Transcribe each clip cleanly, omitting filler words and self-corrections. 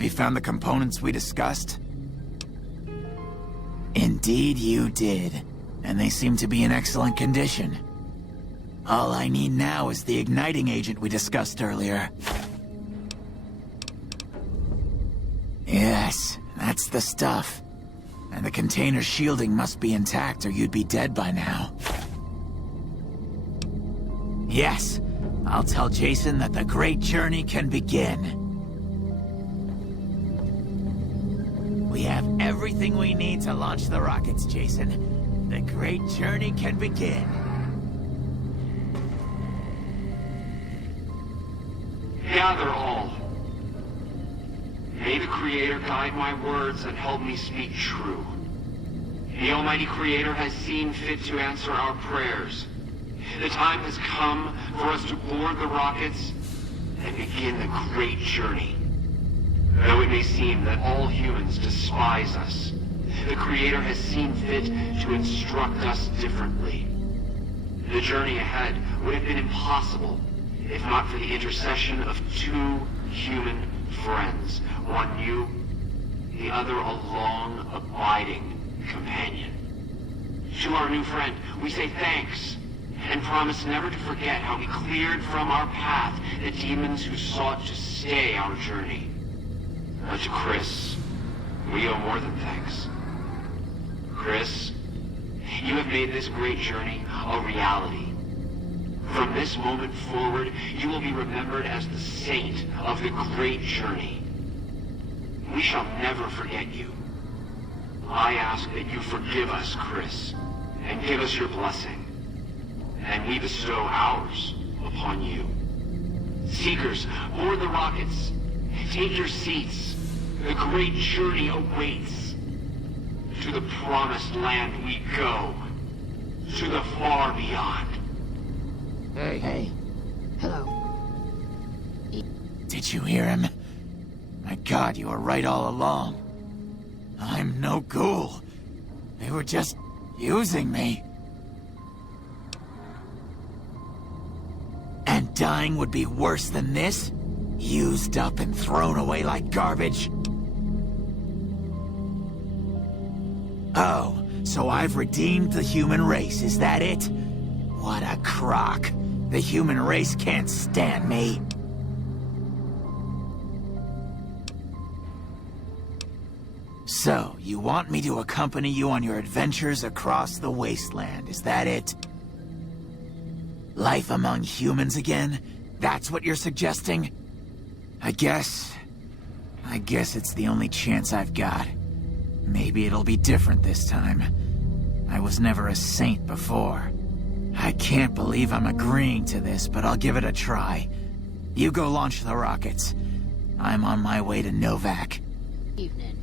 Have you found the components we discussed? Indeed you did, and they seem to be in excellent condition. All I need now is the igniting agent we discussed earlier. Yes, that's the stuff. And the container's shielding must be intact or you'd be dead by now. Yes, I'll tell Jason that the great journey can begin. We have everything we need to launch the rockets, Jason. The great journey can begin. Gather all. May the Creator guide my words and help me speak true. The Almighty Creator has seen fit to answer our prayers. The time has come for us to board the rockets and begin the great journey. Though it may seem that all humans despise us, the Creator has seen fit to instruct us differently. The journey ahead would have been impossible if not for the intercession of two human friends, one new, the other a long, abiding companion. To our new friend, we say thanks, and promise never to forget how we cleared from our path the demons who sought to stay our journey. But to Chris, we owe more than thanks. Chris, you have made this great journey a reality. From this moment forward, you will be remembered as the saint of the great journey. We shall never forget you. I ask that you forgive us, Chris, and give us your blessing. And we bestow ours upon you. Seekers, board the rockets. Take your seats. The great journey awaits. To the promised land we go. To the far beyond. Hey. Hello. Did you hear him? My God, you were right all along. I'm no ghoul. They were just using me. And dying would be worse than this? Used up and thrown away like garbage? Oh, so I've redeemed the human race, is that it? What a crock. The human race can't stand me. So, you want me to accompany you on your adventures across the wasteland, is that it? Life among humans again? That's what you're suggesting? I guess it's the only chance I've got. Maybe it'll be different this time. I was never a saint before. I can't believe I'm agreeing to this, but I'll give it a try. You go launch the rockets. I'm on my way to Novak. Evening.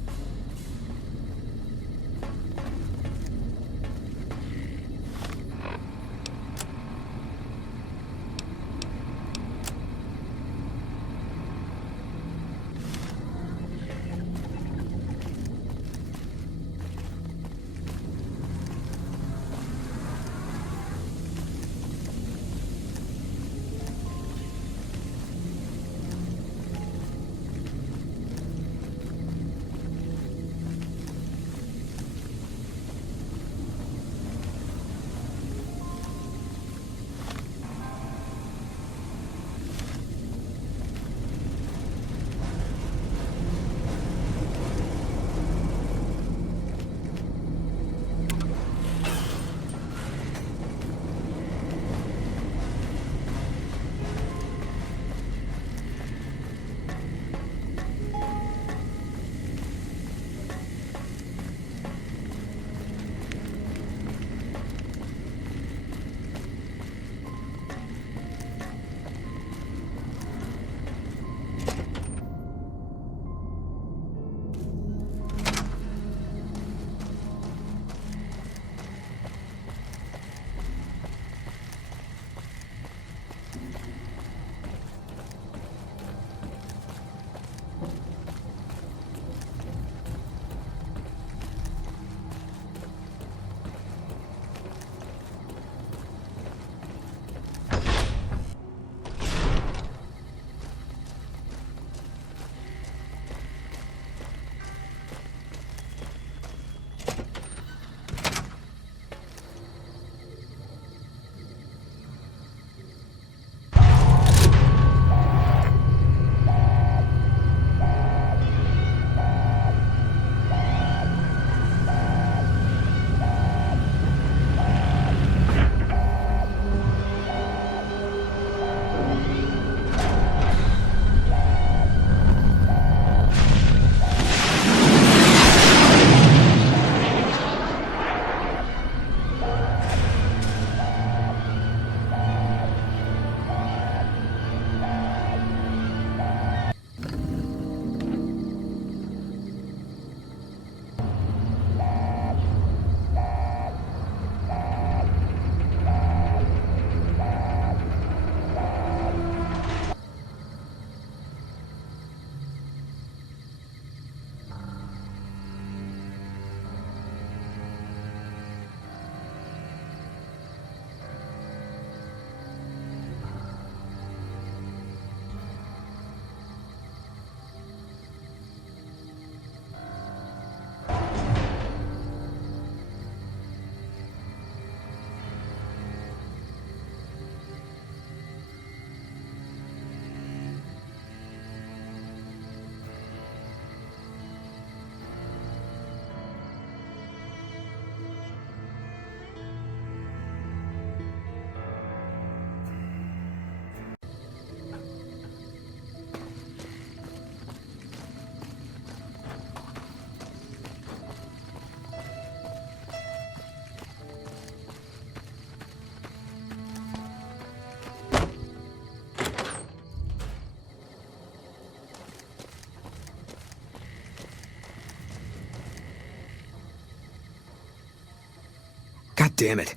Damn it.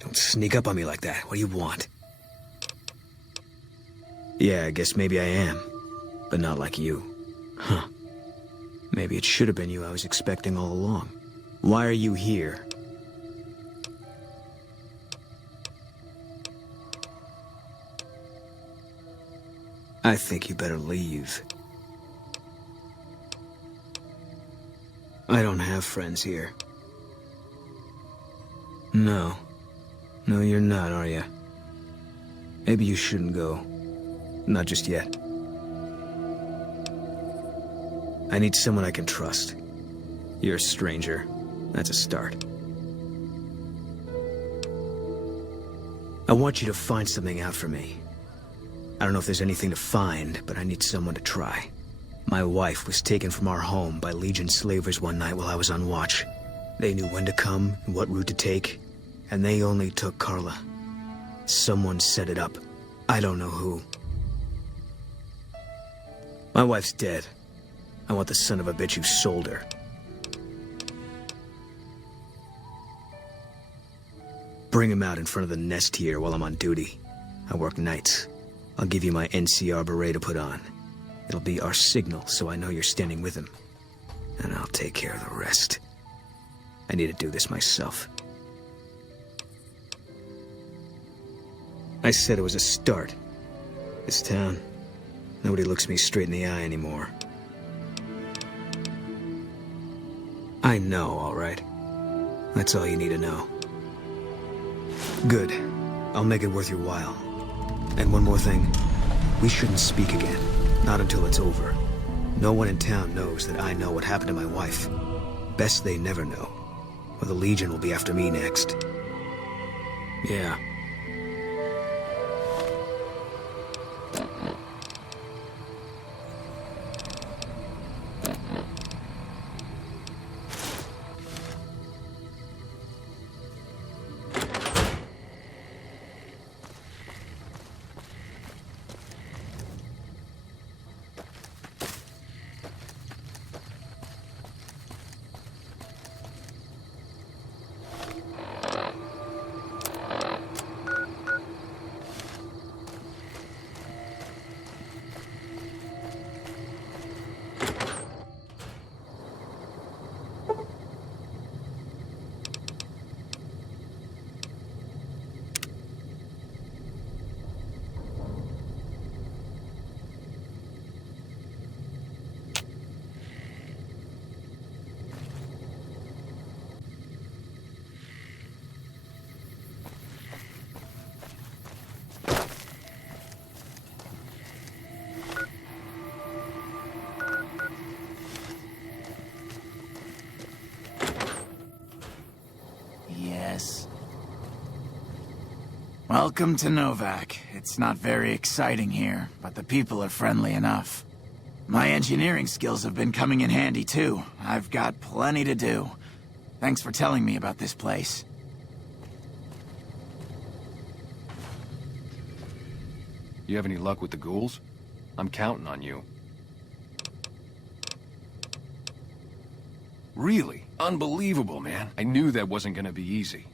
Don't sneak up on me like that. What do you want? Yeah, I guess maybe I am. But not like you. Huh. Maybe it should have been you I was expecting all along. Why are you here? I think you better leave. I don't have friends here. No. No, you're not, are you? Maybe you shouldn't go. Not just yet. I need someone I can trust. You're a stranger. That's a start. I want you to find something out for me. I don't know if there's anything to find, but I need someone to try. My wife was taken from our home by Legion slavers one night while I was on watch. They knew when to come and what route to take, and they only took Carla. Someone set it up. I don't know who. My wife's dead. I want the son of a bitch who sold her. Bring him out in front of the nest here while I'm on duty. I work nights. I'll give you my NCR beret to put on. It'll be our signal, so I know you're standing with him. And I'll take care of the rest. I need to do this myself. I said it was a start. This town, nobody looks me straight in the eye anymore. I know, all right. That's all you need to know. Good. I'll make it worth your while. And one more thing. We shouldn't speak again. Not until it's over. No one in town knows that I know what happened to my wife. Best they never know. Or the Legion will be after me next. Yeah. Yes. Welcome to Novak. It's not very exciting here, but the people are friendly enough. My engineering skills have been coming in handy too. I've got plenty to do. Thanks for telling me about this place. You have any luck with the ghouls? I'm counting on you. Really? Unbelievable, man. I knew that wasn't gonna be easy.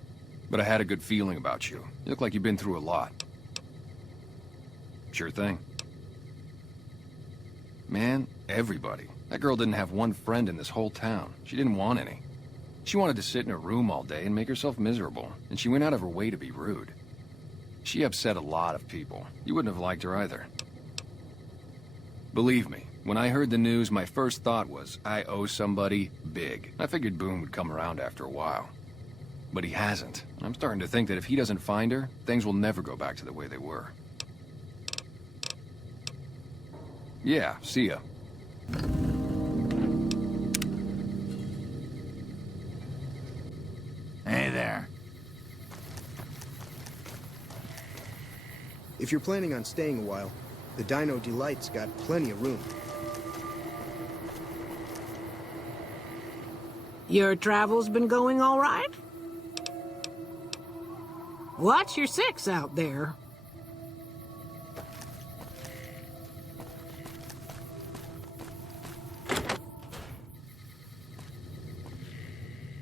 But I had a good feeling about you. You look like you've been through a lot. Sure thing. Man, everybody. That girl didn't have one friend in this whole town. She didn't want any. She wanted to sit in her room all day and make herself miserable, and she went out of her way to be rude. She upset a lot of people. You wouldn't have liked her either. Believe me, when I heard the news, my first thought was, I owe somebody big. I figured Boone would come around after a while. But he hasn't. I'm starting to think that if he doesn't find her, things will never go back to the way they were. Yeah, see ya. Hey there. If you're planning on staying a while, the Dino Delight's got plenty of room. Your travels been going all right? Watch your six out there.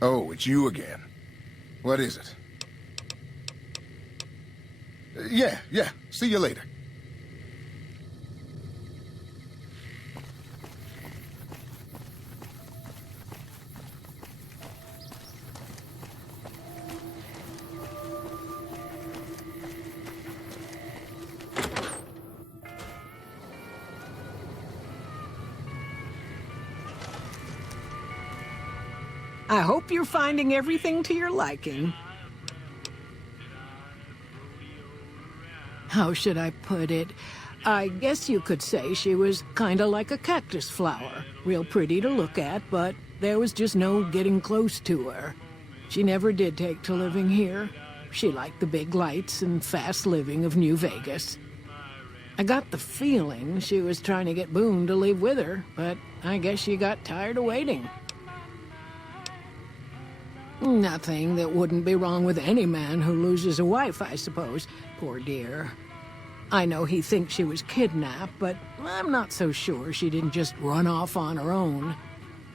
Oh, it's you again. What is it? Yeah. See you later. I hope you're finding everything to your liking. How should I put it? I guess you could say she was kinda like a cactus flower. Real pretty to look at, but there was just no getting close to her. She never did take to living here. She liked the big lights and fast living of New Vegas. I got the feeling she was trying to get Boone to leave with her, but I guess she got tired of waiting. Nothing that wouldn't be wrong with any man who loses a wife, I suppose. Poor dear. I know he thinks she was kidnapped, but I'm not so sure she didn't just run off on her own.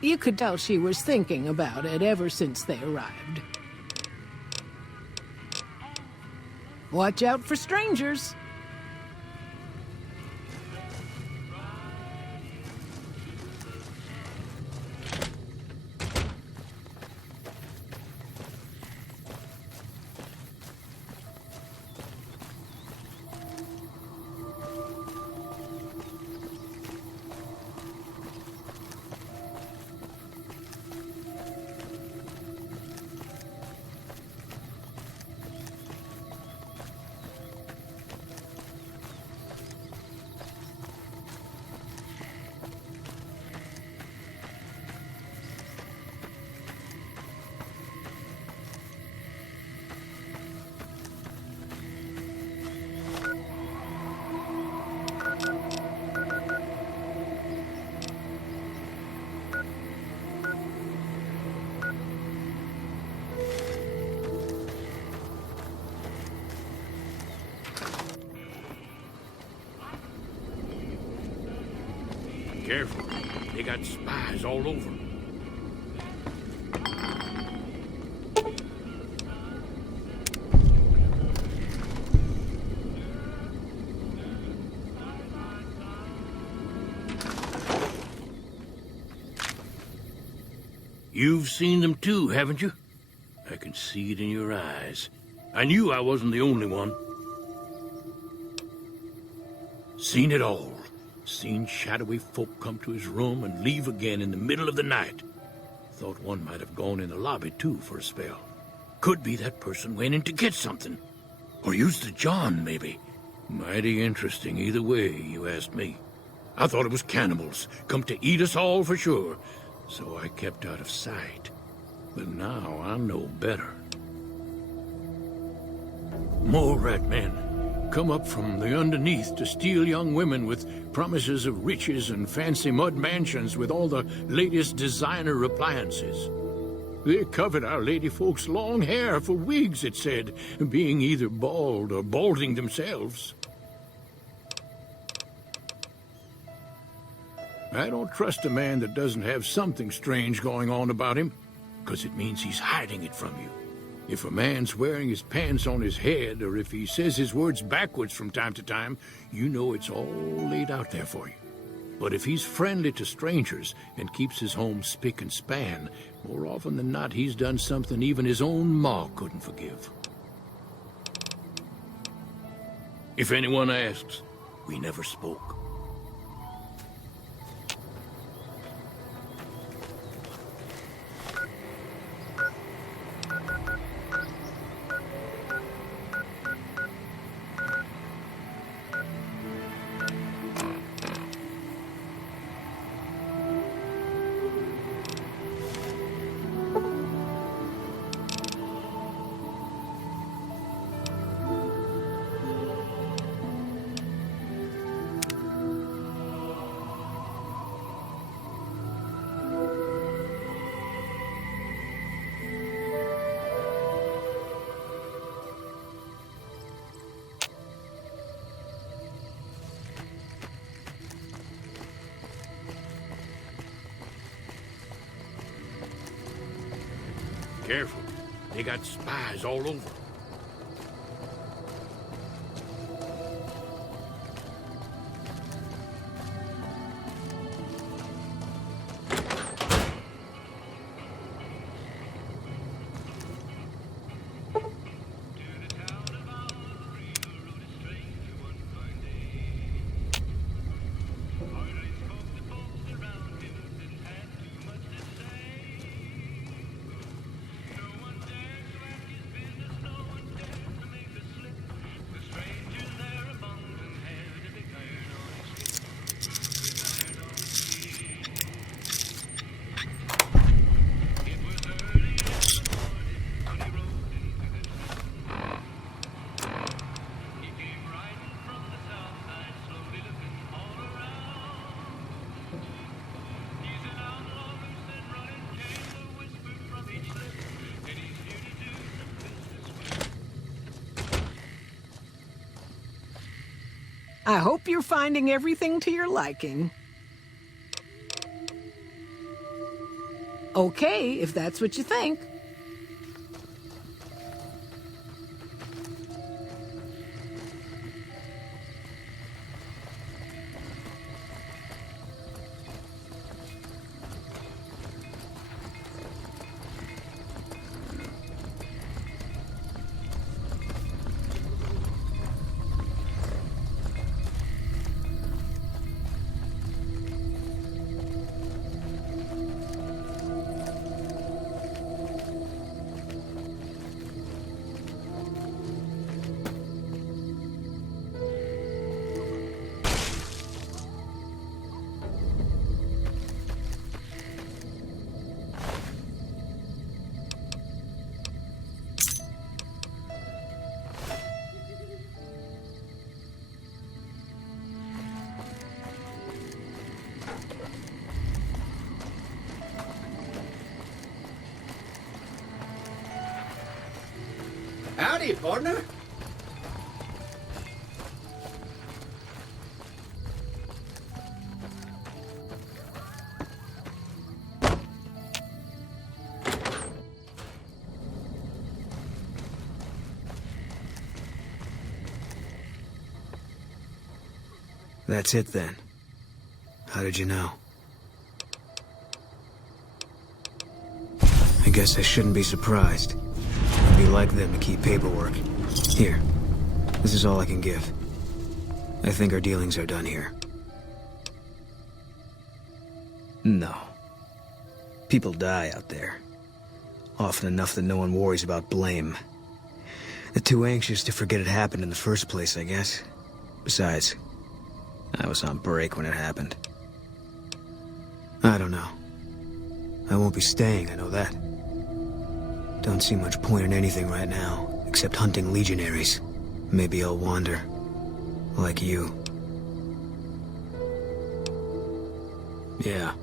You could tell she was thinking about it ever since they arrived. Watch out for strangers. Careful. They got spies all over. You've seen them too, haven't you? I can see it in your eyes. I knew I wasn't the only one. Seen it all. Seen shadowy folk come to his room and leave again in the middle of the night. Thought one might have gone in the lobby, too, for a spell. Could be that person went in to get something. Or used the John, maybe. Mighty interesting either way, you asked me. I thought it was cannibals, come to eat us all for sure. So I kept out of sight. But now I know better. More rat men. Come up from the underneath to steal young women with promises of riches and fancy mud mansions with all the latest designer appliances. They covered our lady folks' long hair for wigs, it said, being either bald or balding themselves. I don't trust a man that doesn't have something strange going on about him, because it means he's hiding it from you. If a man's wearing his pants on his head, or if he says his words backwards from time to time, you know it's all laid out there for you. But if he's friendly to strangers and keeps his home spick and span, more often than not he's done something even his own ma couldn't forgive. If anyone asks, we never spoke. Careful. They got spies all over. I hope you're finding everything to your liking. Okay, if that's what you think. Howdy, partner. That's it then. How did you know? I guess I shouldn't be surprised. It'd be like them to keep paperwork. Here. This is all I can give. I think our dealings are done here. No. People die out there. Often enough that no one worries about blame. They're too anxious to forget it happened in the first place, I guess. Besides, I was on break when it happened. I don't know. I won't be staying, I know that. Don't see much point in anything right now, except hunting legionaries. Maybe I'll wander. Like you. Yeah.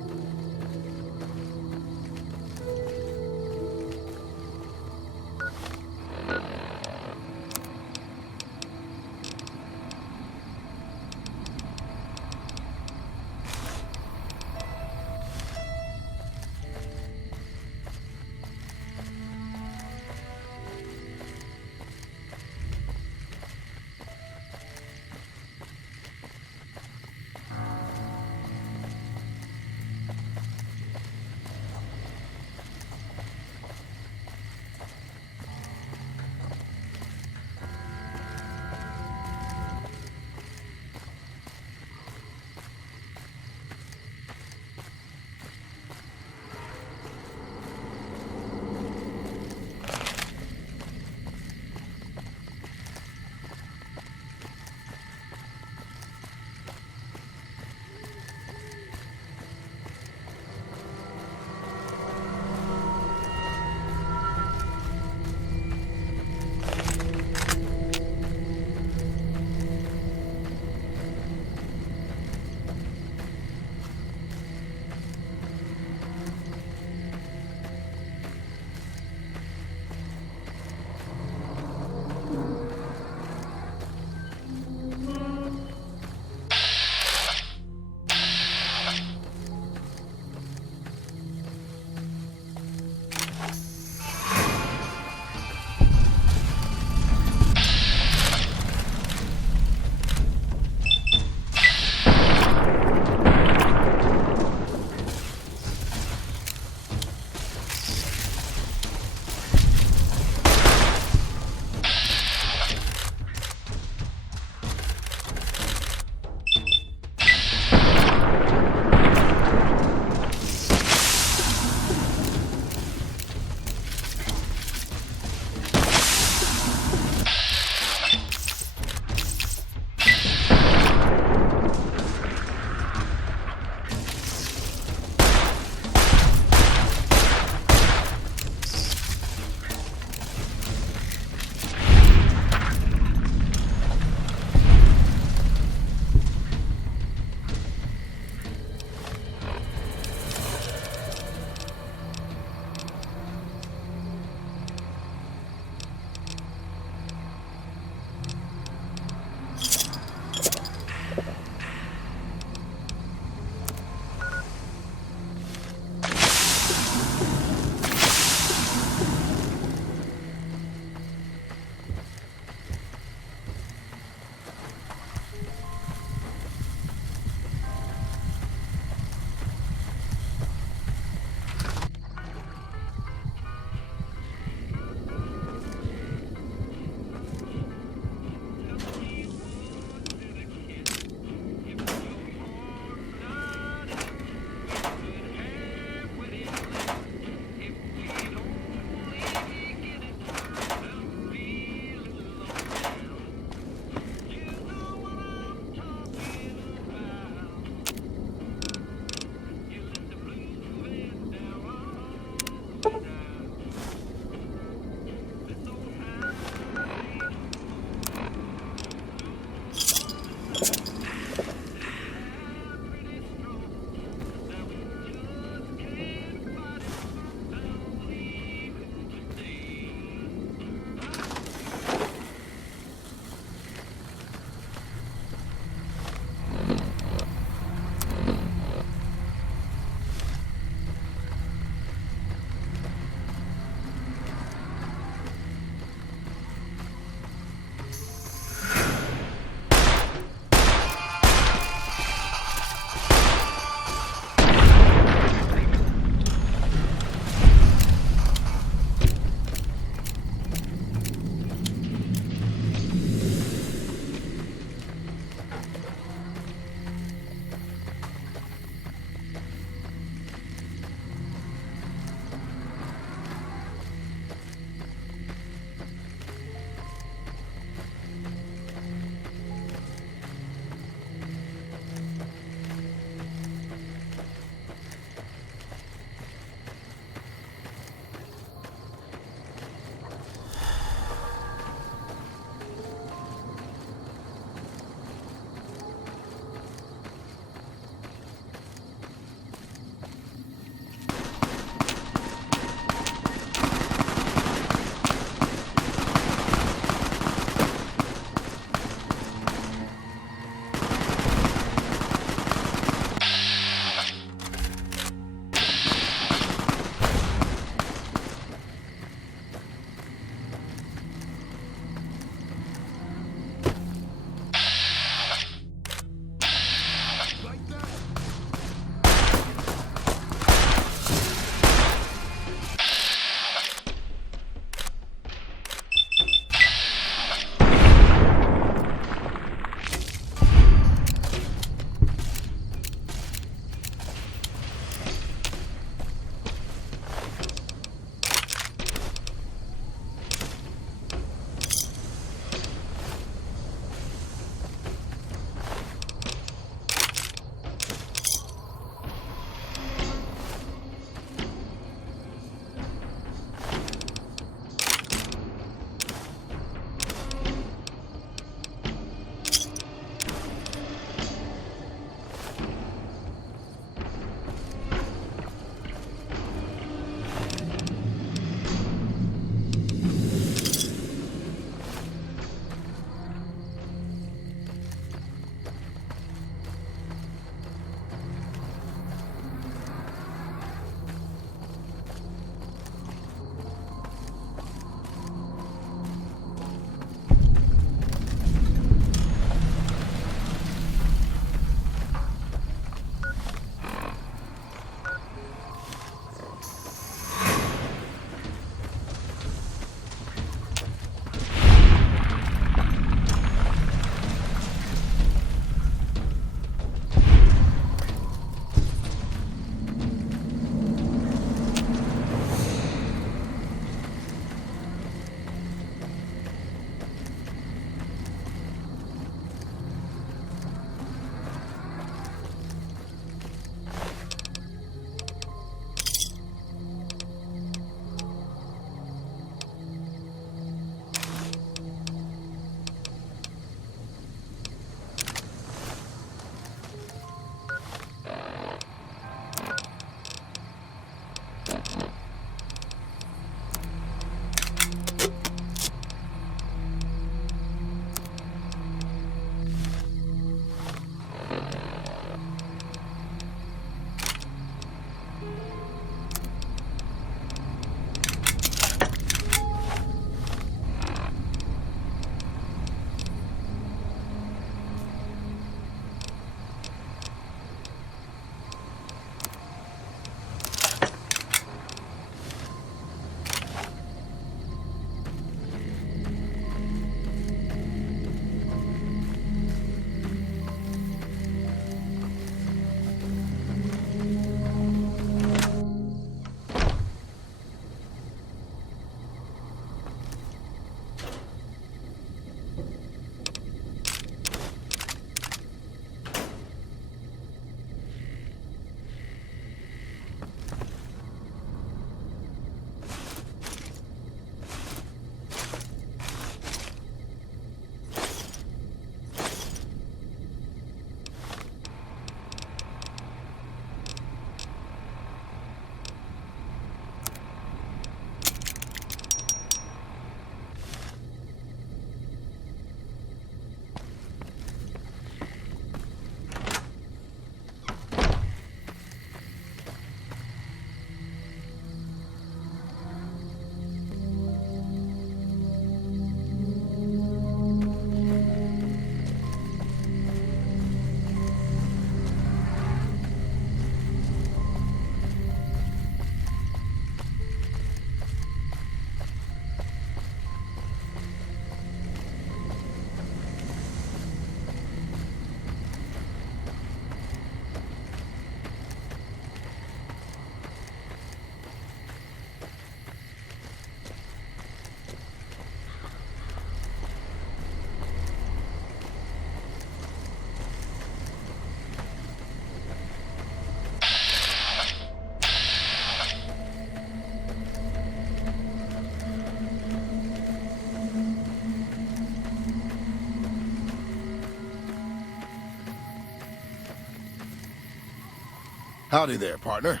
Howdy there, partner.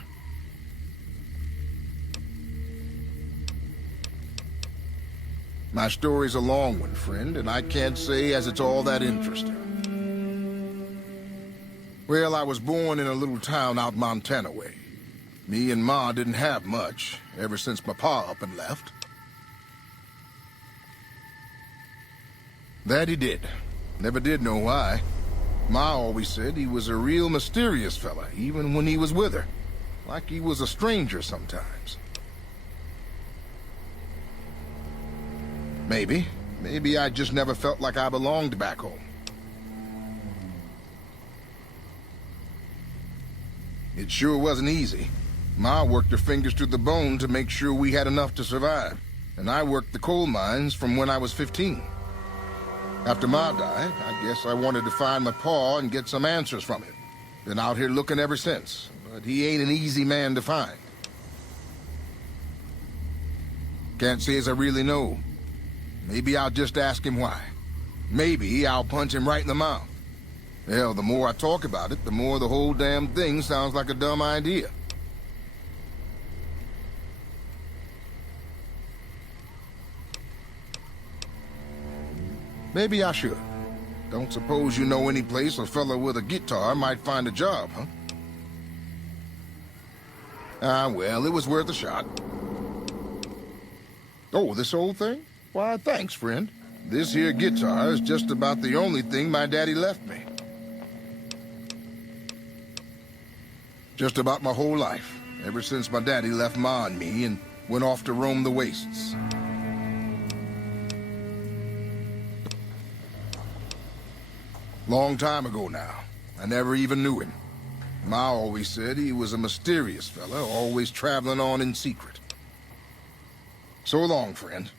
My story's a long one, friend, and I can't say as it's all that interesting. Well, I was born in a little town out Montana way. Me and Ma didn't have much, ever since my pa up and left. That he did. Never did know why. Ma always said he was a real mysterious fella, even when he was with her. Like he was a stranger sometimes. Maybe. Maybe I just never felt like I belonged back home. It sure wasn't easy. Ma worked her fingers to the bone to make sure we had enough to survive. And I worked the coal mines from when I was 15. After Ma died, I guess I wanted to find my pa and get some answers from him. Been out here looking ever since, but he ain't an easy man to find. Can't say as I really know. Maybe I'll just ask him why. Maybe I'll punch him right in the mouth. Hell, the more I talk about it, the more the whole damn thing sounds like a dumb idea. Maybe I should. Don't suppose you know any place a fella with a guitar might find a job, huh? Ah, well, it was worth a shot. Oh, this old thing? Why, thanks, friend. This here guitar is just about the only thing my daddy left me. Just about my whole life, ever since my daddy left Ma and me and went off to roam the wastes. Long time ago now. I never even knew him. Ma always said he was a mysterious fella, always traveling on in secret. So long, friend.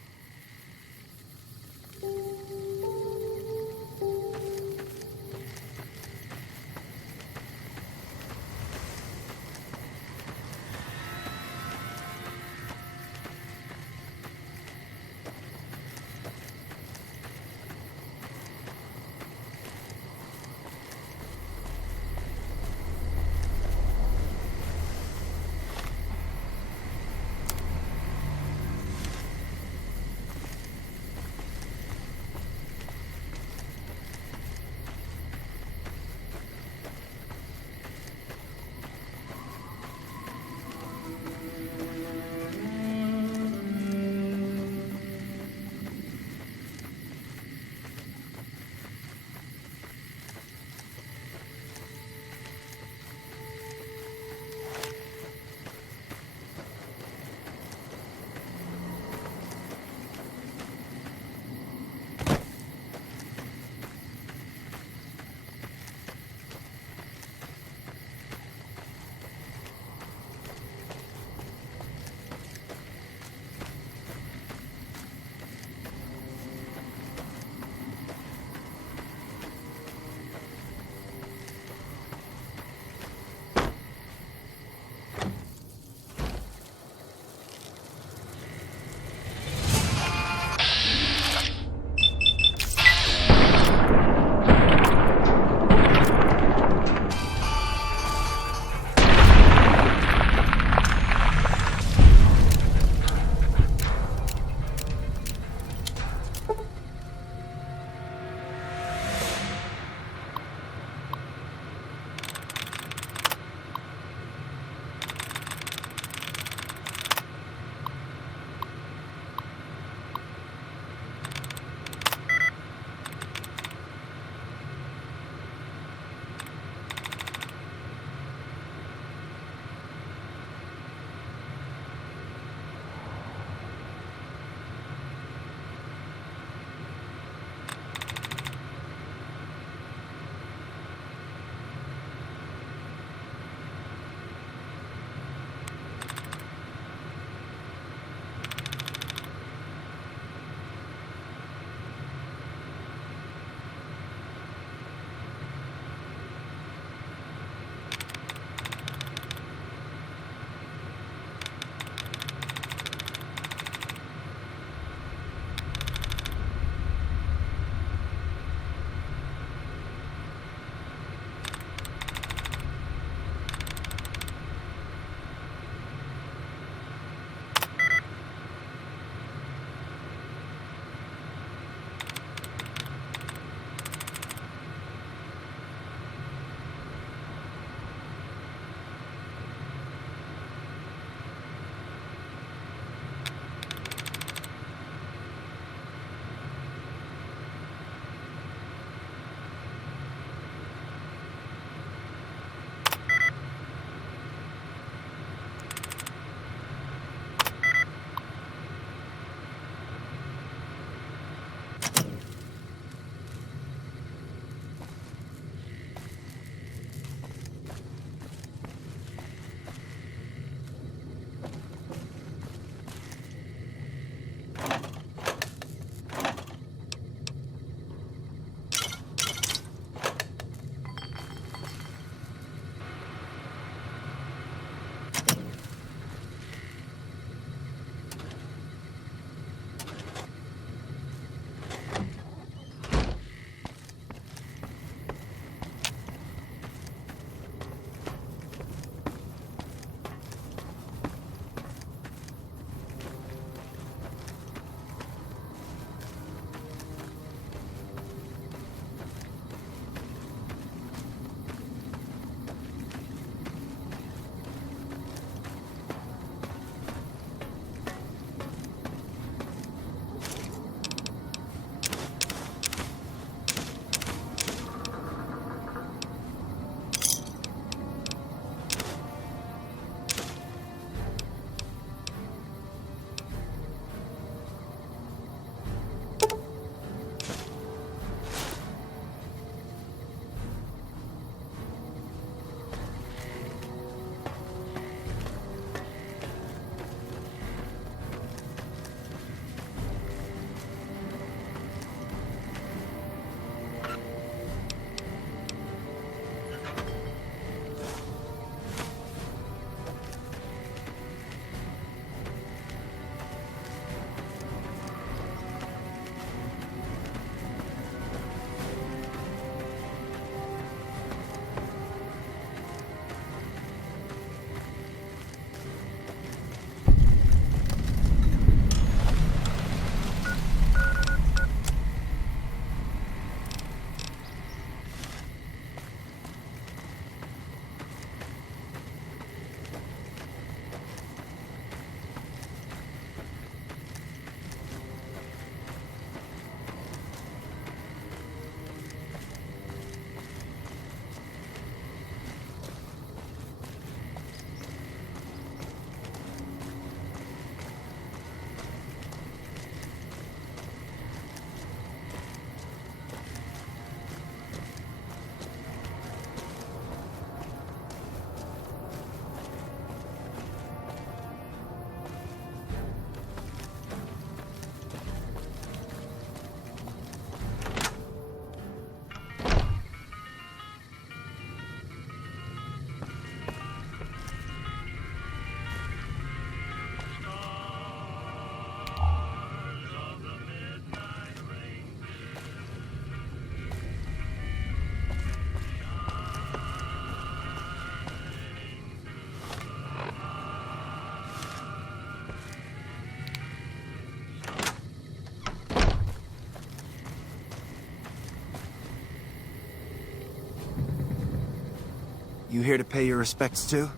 You here to pay your respects too?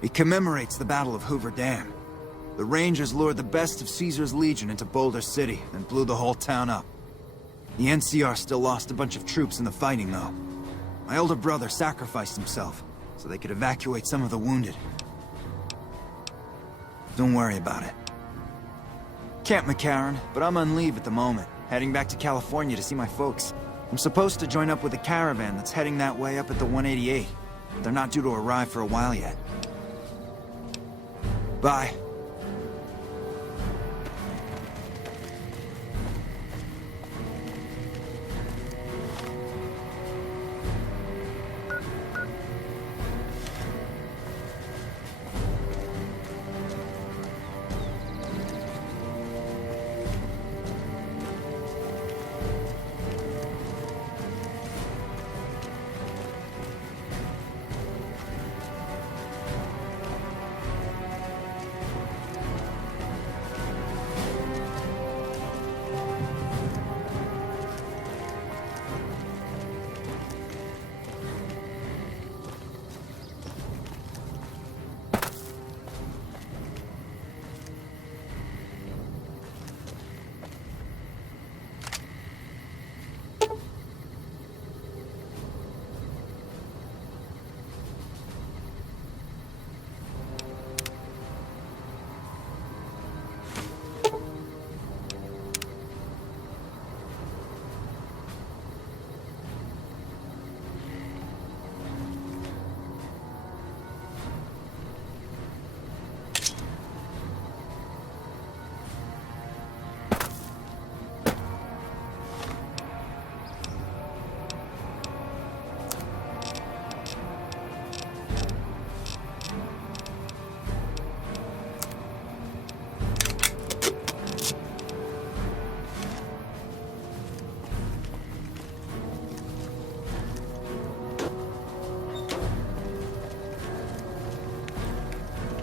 It commemorates the Battle of Hoover Dam. The Rangers lured the best of Caesar's Legion into Boulder City and blew the whole town up. The NCR still lost a bunch of troops in the fighting, though. My older brother sacrificed himself so they could evacuate some of the wounded. Don't worry about it. Camp McCarran, but I'm on leave at the moment, heading back to California to see my folks. I'm supposed to join up with a caravan that's heading that way up at the 188. But they're not due to arrive for a while yet. Bye.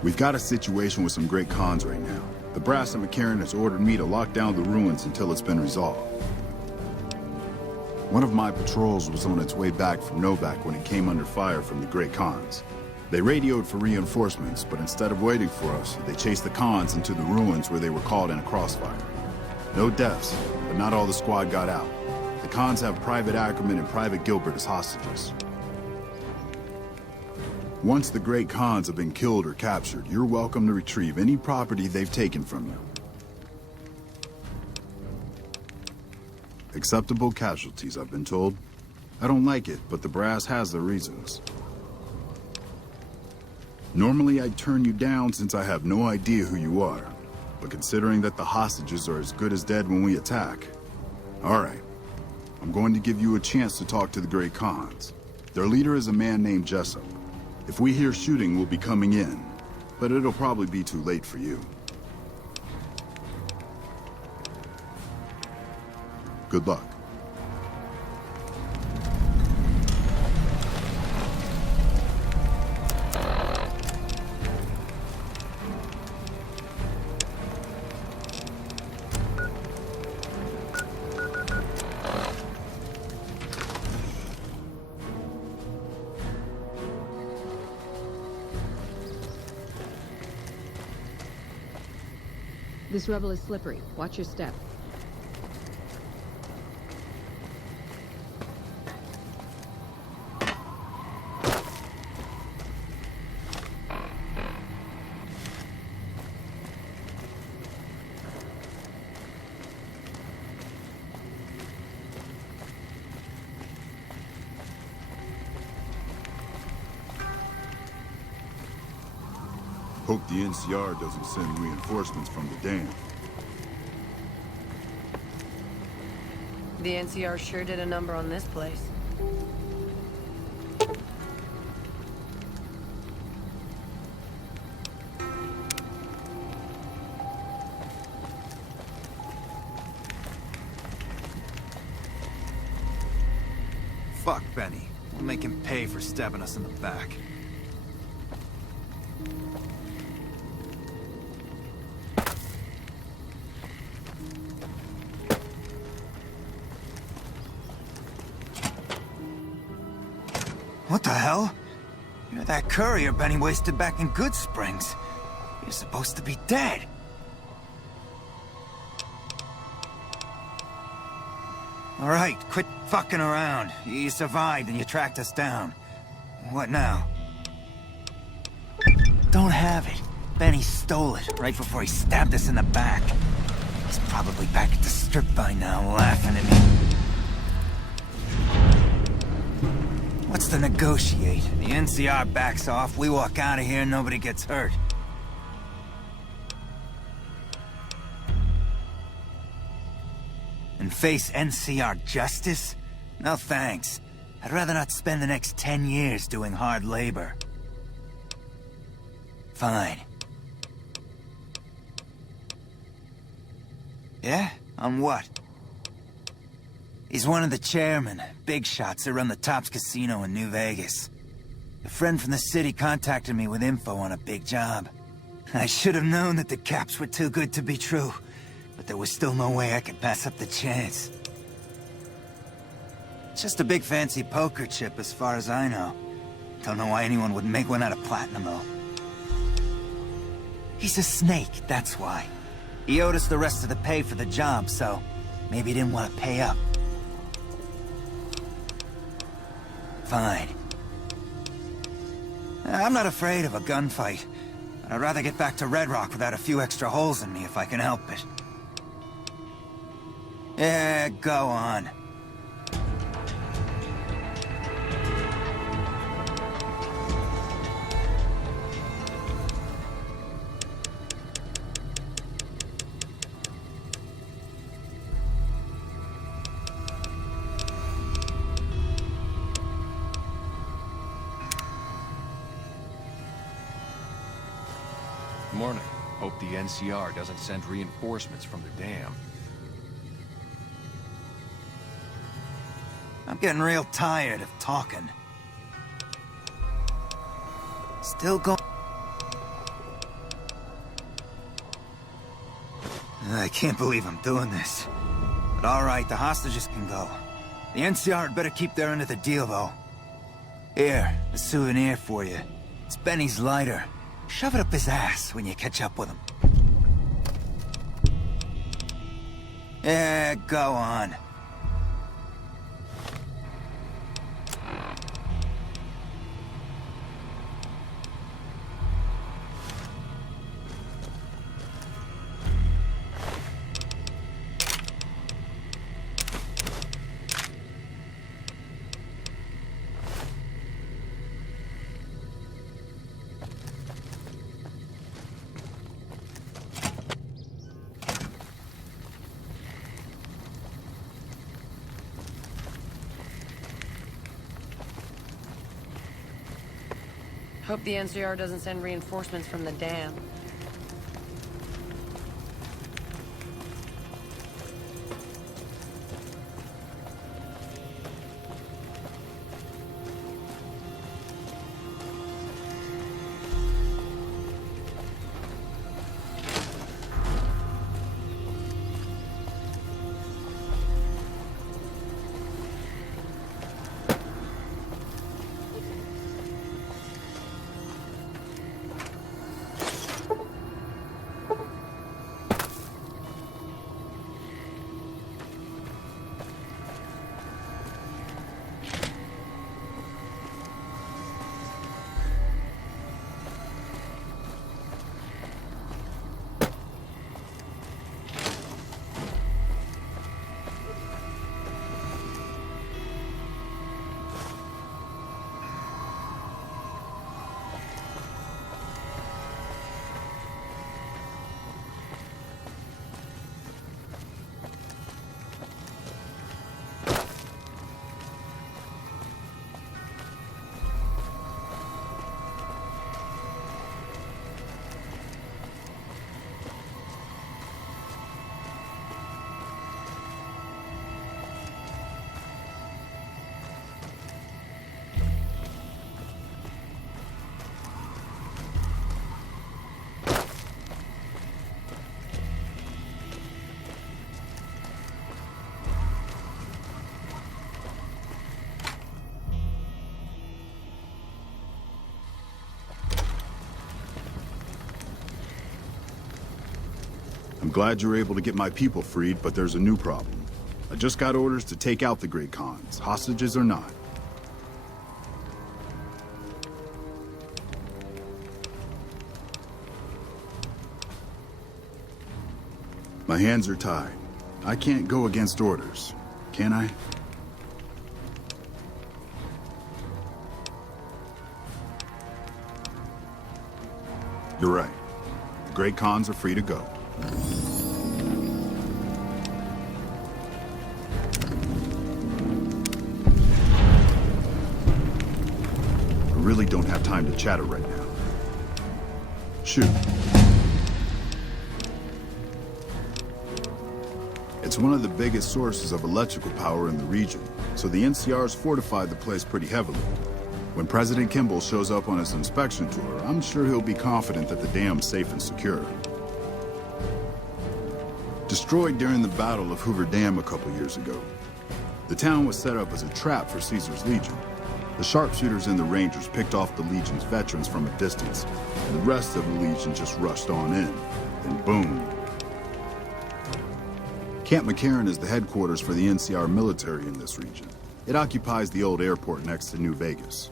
We've got a situation with some great cons right now. The brass at McCarran has ordered me to lock down the ruins until it's been resolved. One of my patrols was on its way back from Novak when it came under fire from the great cons. They radioed for reinforcements, but instead of waiting for us, they chased the cons into the ruins where they were caught in a crossfire. No deaths, but not all the squad got out. The cons have Private Ackerman and Private Gilbert as hostages. Once the great cons have been killed or captured, you're welcome to retrieve any property they've taken from you. Acceptable casualties, I've been told. I don't like it, but the brass has their reasons. Normally I'd turn you down since I have no idea who you are, but considering that the hostages are as good as dead when we attack... Alright, I'm going to give you a chance to talk to the great cons. Their leader is a man named Jessup. If we hear shooting, we'll be coming in, but it'll probably be too late for you. Good luck. This rebel is slippery. Watch your step. Hope the NCR doesn't send reinforcements from the dam. The NCR sure did a number on this place. Fuck Benny. We'll make him pay for stabbing us in the back. What the hell? You're that courier Benny wasted back in Good Springs. You're supposed to be dead. All right, quit fucking around. You survived and you tracked us down. What now? Don't have it. Benny stole it right before he stabbed us in the back. He's probably back at the strip by now, laughing at me. What's to negotiate? The NCR backs off, we walk out of here, nobody gets hurt. And face NCR justice? No thanks. I'd rather not spend the next 10 years doing hard labor. Fine. Yeah? On what? He's one of the chairmen, big shots that run the Tops Casino in New Vegas. A friend from the city contacted me with info on a big job. I should have known that the caps were too good to be true, but there was still no way I could pass up the chance. It's just a big fancy poker chip as far as I know. Don't know why anyone would make one out of platinum, though. He's a snake, that's why. He owed us the rest of the pay for the job, so maybe he didn't want to pay up. Fine. I'm not afraid of a gunfight, but I'd rather get back to Red Rock without a few extra holes in me if I can help it. Yeah, go on. Morning. Hope the NCR doesn't send reinforcements from the dam. I'm getting real tired of talking. Still going. I can't believe I'm doing this. But alright, the hostages can go. The NCR had better keep their end of the deal, though. Here, a souvenir for you. It's Benny's lighter. Shove it up his ass when you catch up with him. Yeah, go on. Hope the NCR doesn't send reinforcements from the dam. I'm glad you were able to get my people freed, but there's a new problem. I just got orders to take out the Great Khans, hostages or not. My hands are tied. I can't go against orders, can I? You're right. The Great Khans are free to go. I really don't have time to chatter right now. Shoot. It's one of the biggest sources of electrical power in the region, so the NCR's fortified the place pretty heavily. When President Kimball shows up on his inspection tour, I'm sure he'll be confident that the dam's safe and secure. Destroyed during the Battle of Hoover Dam a couple years ago, the town was set up as a trap for Caesar's Legion. The sharpshooters and the Rangers picked off the Legion's veterans from a distance, and the rest of the Legion just rushed on in. Then boom. Camp McCarran is the headquarters for the NCR military in this region. It occupies the old airport next to New Vegas.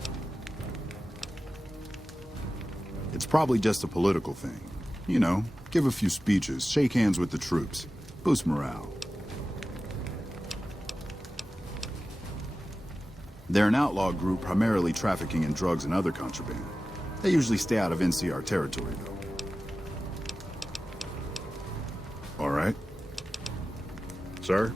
It's probably just a political thing. You know, give a few speeches, shake hands with the troops, boost morale. They're an outlaw group primarily trafficking in drugs and other contraband. They usually stay out of NCR territory, though. All right. Sir?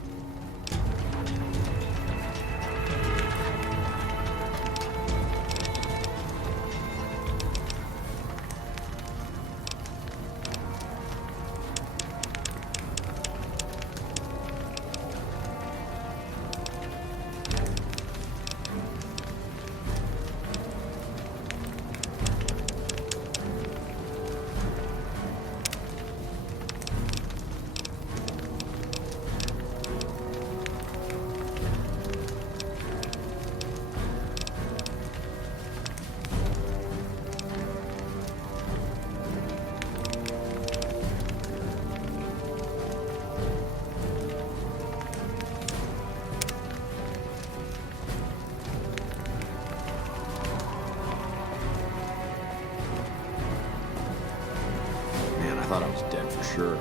I thought I was dead for sure.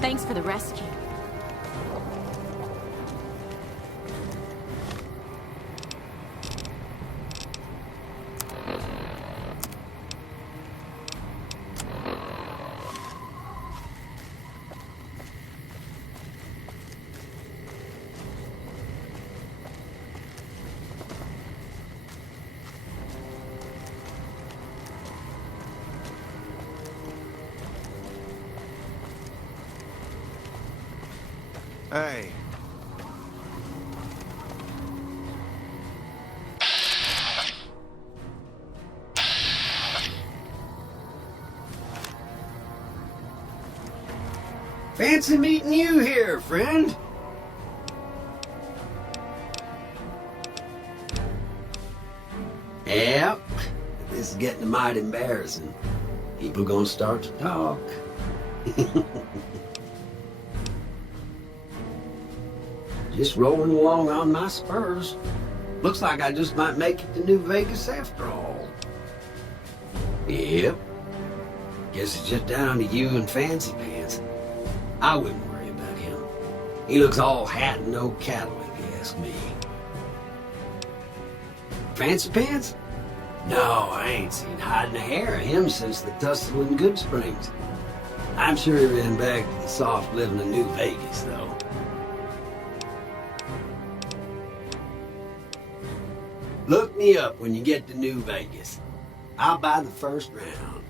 Thanks for the rescue. Hey. Fancy meeting you here, friend. Yep. This is getting mighty embarrassing. People gonna start to talk. Just rolling along on my spurs. Looks like I just might make it to New Vegas after all. Yep. Guess it's just down to you and Fancy Pants. I wouldn't worry about him. He looks all hat and no cattle, if you ask me. Fancy Pants? No, I ain't seen hiding a hair of him since the tussle in Good Springs. I'm sure he ran back to the soft living of New Vegas, though. Look me up when you get to New Vegas. I'll buy the first round.